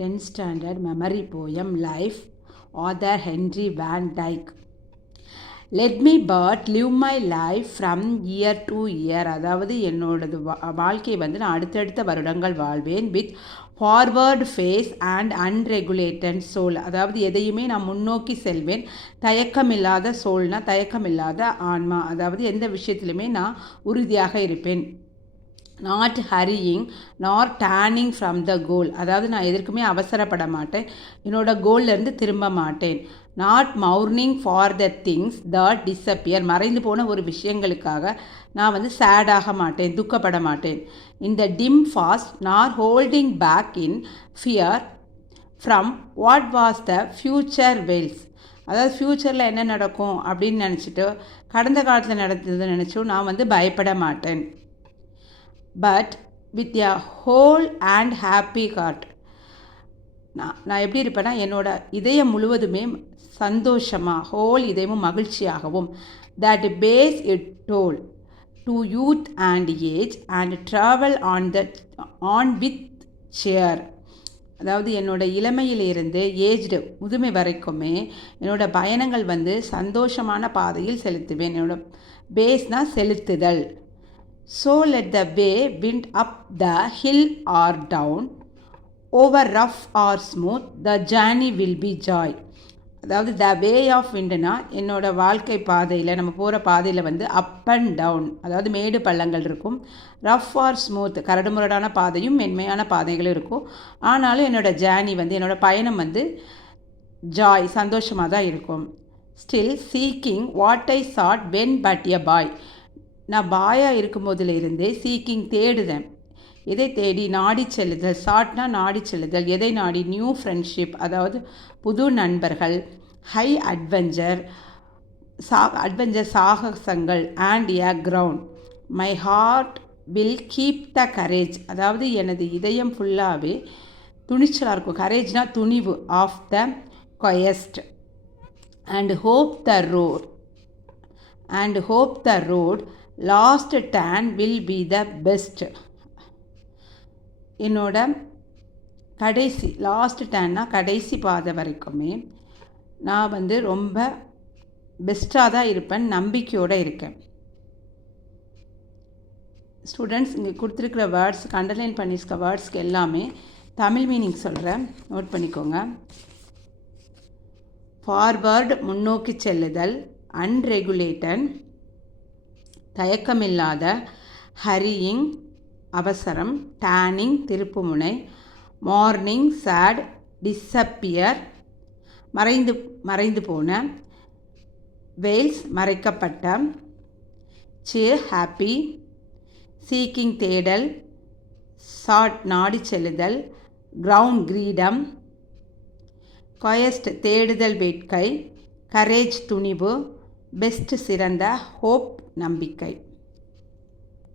10th standard memory poem Life, author Henry Van Dyke. Let me but live my life from year to year. அதாவது என்னோடது வாழ்க்கை வந்து நான் அடுத்தடுத்த வருடங்கள் வாழ்வேன் with forward face and unregulated soul. அதாவது எதையுமே நான் முன்னோக்கி செல்வேன். தயக்கமில்லாத சோல்னா தயக்கமில்லாத ஆன்மா. அதாவது எந்த விஷயத்துலையுமே நான் உறுதியாக இருப்பேன். Not hurrying nor turning from the goal. அதாவது நான் எதற்குமே அவசரப்பட மாட்டேன், என்னோட கோல்லேருந்து திரும்ப மாட்டேன். Not mourning for the things that disappear. மறைந்து போன ஒரு விஷயங்களுக்காக நான் வந்து சேடாக மாட்டேன், துக்கப்பட மாட்டேன். In the dim past nor holding back in fear from what was the future wells. அதாவது ஃப்யூச்சரில் என்ன நடக்கும் அப்படின்னு நினச்சிட்டு கடந்த காலத்தில் நடந்தது நினச்சும் நான் வந்து பயப்பட மாட்டேன். But with a whole and happy heart. நான் எப்படி இருப்பேன்னா என்னோட இதயம் முழுவதுமே சந்தோஷமாக, ஹோல் இதயமும் மகிழ்ச்சியாகவும். That pays it toll to youth and age and travel on with cheer. அதாவது என்னோட இளமையிலிருந்து ஏஜ்டு முதுமை வரைக்குமே என்னோட பயணங்கள் வந்து சந்தோஷமான பாதையில் செலுத்துவேன். என்னோட பேஸ்னால் செலுத்துதல். So let the way wind up the hill or down, over rough or smooth, the journey will be joy. அதாவது த வே ஆஃப் விண்டுனா என்னோட வாழ்க்கை பாதையில், நம்ம போகிற பாதையில் வந்து அப் அண்ட் டவுன், அதாவது மேடு பள்ளங்கள் இருக்கும். ரஃப் ஆர் ஸ்மூத், கரடுமுரடான பாதையும் மென்மையான பாதைகளும் இருக்கும். ஆனாலும் என்னோடய ஜேர்னி வந்து, என்னோடய பயணம் வந்து ஜாய், சந்தோஷமாக தான் இருக்கும். Still seeking what I sought when but a boy. நான் பாயாக இருக்கும்போதிலிருந்தே சீக்கிங் தேடுதேன். எதை தேடி? நாடி செல்லுதல். சாட்னா நாடி செல்லுதல். எதை நாடி? நியூ ஃப்ரெண்ட்ஷிப், அதாவது புது நண்பர்கள். ஹை அட்வென்ச்சர் சாகசங்கள். And a crown my heart will keep the courage. அதாவது எனது இதயம் ஃபுல்லாகவே துணிச்சலாக இருக்கும். கரேஜ்னா துணிவு. Of the quest and hope the road last turn will be the best. என்னோட கடைசி, லாஸ்ட் டேன்னா கடைசி பாதை வரைக்குமே நான் வந்து ரொம்ப பெஸ்ட்டாக தான் இருப்பேன், நம்பிக்கையோடு இருக்கேன். ஸ்டூடெண்ட்ஸ், இங்கே கொடுத்துருக்கிற வேர்ட்ஸ், அண்டர்லைன் பண்ணியிருக்க வேர்ட்ஸ்க்கு எல்லாமே தமிழ் மீனிங் சொல்கிறேன், நோட் பண்ணிக்கோங்க. ஃபார்வர்டு முன்னோக்கி செல்லுதல், அன்ரெகுலேட்டட் தயக்கமில்லாத, ஹரியிங் அவசரம், டேர்னிங் திருப்புமுனை, மார்னிங் சேட் டிஸப்பியர் மறைந்து போன, வெயில்ஸ் மறைக்கப்பட்ட, சேர் ஹாப்பி, சீக்கிங் தேடல், சாட் நாடி செல்லுதல், கிரவுண்ட் கிரீடம், கொயஸ்ட் தேடுதல் வேட்கை, கரேஜ் துணிவு, பெஸ்ட் சிறந்த, ஹோப் நம்பிக்கை.